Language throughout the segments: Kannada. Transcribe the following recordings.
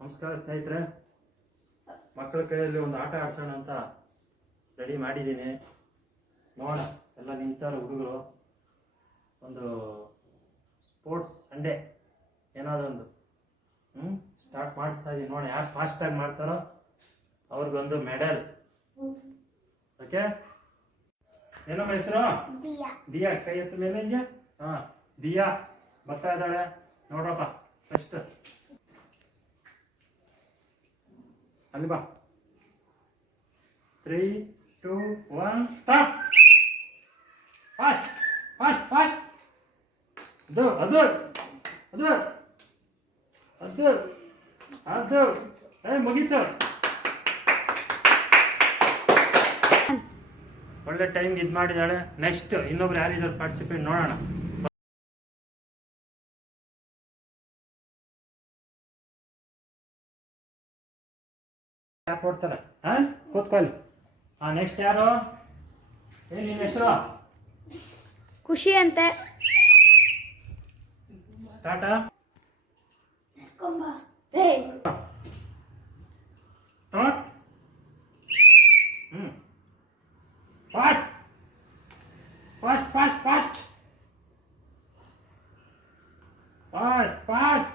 ನಮಸ್ಕಾರ ಸ್ನೇಹಿತರೆ, ಮಕ್ಕಳ ಕೈಯಲ್ಲಿ ಒಂದು ಆಟ ಆಡ್ಸೋಣ ಅಂತ ರೆಡಿ ಮಾಡಿದ್ದೀನಿ. ನೋಡೋಣ, ಎಲ್ಲ ನಿಂತಾರ ಹುಡುಗರು. ಒಂದು ಸ್ಪೋರ್ಟ್ಸ್ ಸಂಡೇ ಏನಾದರೂ ಒಂದು ಸ್ಟಾರ್ಟ್ ಮಾಡಿಸ್ತಾ ಇದ್ದೀನಿ. ನೋಡೋಣ ಯಾರು ಫಾಸ್ಟಾಗಿ ಮಾಡ್ತಾರೋ ಅವ್ರಿಗೊಂದು ಮೆಡಲ್. ಓಕೆ, ಏನಮ್ಮ ಹೆಸರು? ದಿಯಾ. ಕೈ ಎತ್ತ ಮೇಲೆ ಹಿಂಗೆ. ಹಾಂ, ದಿಯಾ ಬರ್ತಾ ಇದ್ದಾಳೆ. ನೋಡ್ರಪ್ಪ ಫಸ್ಟ್ ಅಲ್ಲಿ ಬಾ. 3, 2, 1 ಸ್ಟಾರ್ಟ್. Fast fast fast. ಅದು ಅದು ಅದು ಅದು ಅದು ಮುಗೀತು. ಒಳ್ಳೆ ಟೈಮ್ಗೆ ಇದು ಮಾಡಿದ್ದಾಳೆ. ನೆಕ್ಸ್ಟ್ ಇನ್ನೊಬ್ರು ಯಾರಿದ್ದಾರೆ ಪಾರ್ಟಿಸಿಪೇಟ್ ನೋಡೋಣ. ಯಾರು ಕೊಡ್ತಾರೆ? ಹಾಂ, ಕೂತ್ಕೊಳ್ಳಿ. ಹಾಂ, ನೆಕ್ಸ್ಟ್ ಯಾರು? ಏನು ನಿಮ್ಮ ಹೆಸರು? ಖುಷಿ ಅಂತೆ. ಸ್ಟಾರ್ಟಾ? Start. Fast fast fast fast fast fast.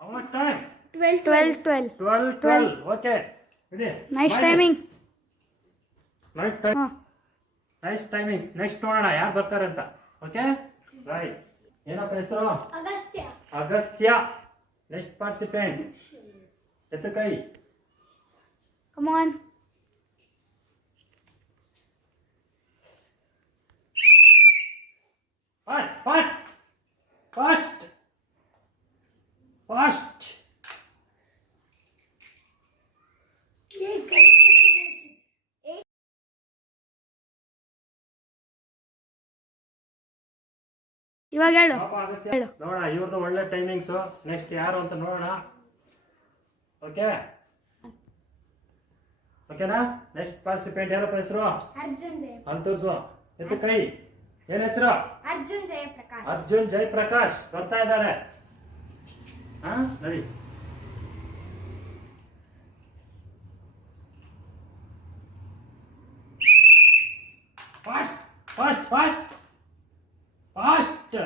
How much time? 12. Okay. Ready? Nice timing. Nice time. Nice timings. Next ನೋಡೋಣ ಯಾರು ಬರ್ತಾರೆ ಅಂತ. Okay, right. ಏನಪ್ಪ ಹೆಸರು? ಅಗಸ್ತ್ಯ. Next participant. ಎತ್ತು ಕೈ. Come on. Fast. ಇವಾಗ ಹೇಳು. ನೋಡೋಣ ಇವ್ರದ್ದು ಒಳ್ಳೆ ಟೈಮಿಂಗ್ಸು. ನೆಕ್ಸ್ಟ್ ಯಾರು ಅಂತ ನೋಡೋಣ. ಓಕೆ, ಓಕೆನಾ? ನೆಕ್ಸ್ಟ್ ಪಾರ್ಟಿಸಿಪೇಟ್ ಯಾರಪ್ಪ ಹೆಸರು? ಅಲ್ಲಿ ತೋರಿಸು. ಎತ್ತು ಕೈ. ಏನ್ ಹೆಸರು? ಅರ್ಜುನ್ ಜಯಪ್ರಕಾಶ್ ಬರ್ತಾ ಇದ್ದಾರೆ. ಹಾ, ನಡಿ. Fast fast fast fast.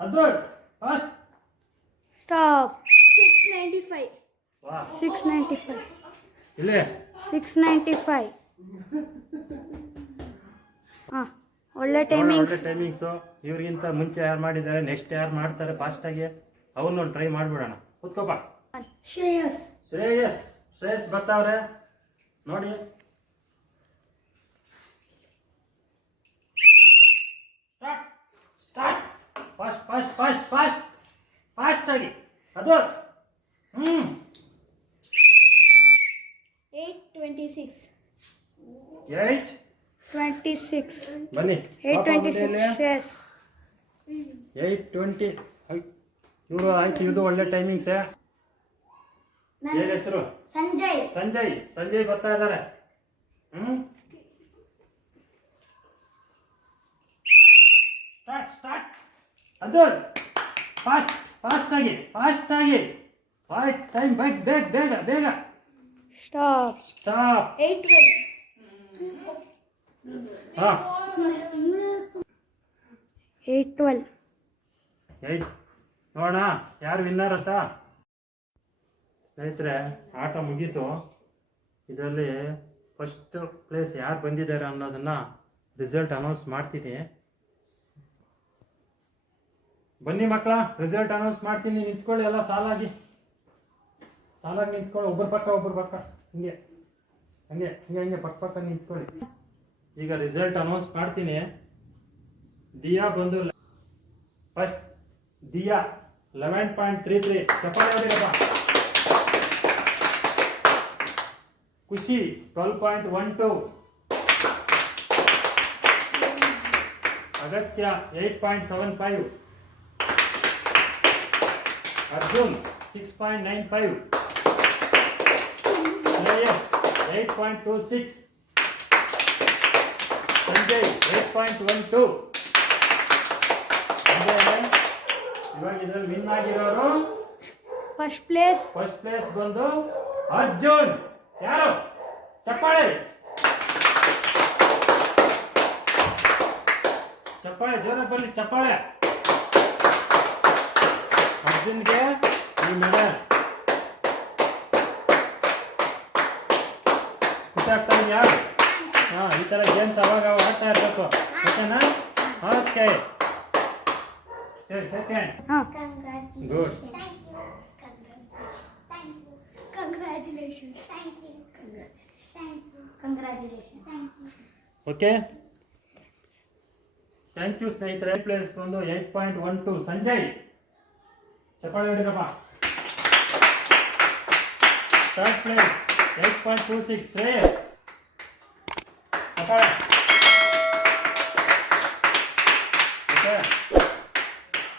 ಅದು ಫಾಸ್ಟ್. ಸ್ಟಾಪ್. 695. ವಾ, 695. ಇಲ್ಲೇ 695. ಹಾಂ, ಒಳ್ಳೆ ಒಳ್ಳೆ ಟೈಮಿಂಗ್ಸ್. ಟೈಮಿಂಗ್ಸು. ಇವ್ರಿಗಿಂತ ಮುಂಚೆ ಯಾರು ಮಾಡಿದ್ದಾರೆ, ನೆಕ್ಸ್ಟ್ ಯಾರು ಮಾಡ್ತಾರೆ ಫಾಸ್ಟಾಗಿ ಅವನ್ನೊಂದು ಟ್ರೈ ಮಾಡಿಬಿಡೋಣ. ಕೂತ್ಕೋಪ. ಶ್ರೇಯಸ್ ಬರ್ತಾವ್ರೆ ನೋಡಿ. Start. Fast fast fast fast ಫಾಸ್ಟಾಗಿ. ಅದು 826. 826 ಬನ್ನಿ. 826. Yes. 820. ಇವರು ಆಯ್ತು. ಇದು ಒಳ್ಳೆ ಟೈಮಿಂಗ್ಸೇ. ಏನ್ ಹೆಸರು? ಸಂಜಯ್ ಬರ್ತಾ ಇದ್ದಾರೆ. ಸ್ಟಾರ್ಟ್. ಅದು ಫಾಸ್ಟ್ ಫಾಸ್ಟಾಗಿ ಫಾಸ್ಟ್ ಟೈಮ್. ಬೇಗ. Stop. 812. ಹಾಂ, 812. 8 ನೋಡೋಣ ಯಾರು ವಿನ್ನರ್ ಅಂತ. ಸ್ನೇಹಿತರೆ, ಆಟ ಮುಗೀತು. ಇದರಲ್ಲಿ ಫಸ್ಟ್ ಪ್ಲೇಸ್ ಯಾರು ಬಂದಿದ್ದಾರೆ ಅನ್ನೋದನ್ನು ರಿಸಲ್ಟ್ ಅನೌನ್ಸ್ ಮಾಡ್ತೀನಿ. ಬನ್ನಿ ಮಕ್ಕಳ, ರಿಸಲ್ಟ್ ಅನೌನ್ಸ್ ಮಾಡ್ತೀನಿ. ನಿಂತ್ಕೊಳ್ಳಿ, ಎಲ್ಲ ಸಾಲಾಗಿ ನಿಂತ್ಕೊಳ್ಳಿ. ಒಬ್ಬರ ಪಕ್ಕ ಹಿಂಗೆ ಪಕ್ಕ ನಿಂತ್ಕೊಳ್ಳಿ. ಈಗ ರಿಸಲ್ಟ್ ಅನೌನ್ಸ್ ಮಾಡ್ತೀನಿ. ದಿಯಾ ಬಂದು ಫಸ್ಟ್. ದಿಯಾ 11.33. ಚಪ್ಪಾಳೆ ಹೊಡಿಯಪ್ಪ. ಖುಷಿ 12.12. ಅಗಸ್ತ್ಯ 8.75. ಅರ್ಜುನ್ 6.95. ಶ್ರೇಯಸ್ 8.26. ಸಂಜಯ್ 8.12. ಇವಾಗ ಇದ್ರಲ್ಲಿ ವಿನ್ ಆಗಿರೋರು ಫಸ್ಟ್ ಪ್ಲೇಸ್ ಫಸ್ಟ್ ಪ್ಲೇಸ್ ಬಂದು ಅರ್ಜುನ್. ಯಾರು? ಚಪ್ಪಾಳೆ ಚಪ್ಪಾಳೆ ಜೋರ ಬರಲಿ ಚಪ್ಪಾಳೆ. ಅರ್ಜುನ್ಗೆ ಈ ಮೆಡಲ್. ಆಗ್ತಾ ಇದೆಯಾ? ಹಾ, ಈ ತರ ಗೇಮ್ಸ್ ಅವಾಗ ಆಡ್ತಾ ಇರ್ಬೇಕು. ಓಕೆನಾ? ಓಕೆ ಸರಿ, ಸೆಕೆಂಡ್. ಹಾಂ ಗುಡ್. ಓಕೆ, ಥ್ಯಾಂಕ್ ಯು ಸ್ನೇಹಿತರೆ. ಪ್ಲೇಸ್ ಬಂದು 8.12 ಸಂಜಯ್. ಚಪ್ಪಾಳೆ ಹೊಡಿರಪ್ಪ. Third place 8.26 Shreyas. ಚಪ್ಪಾಳೆ. ಓಕೆ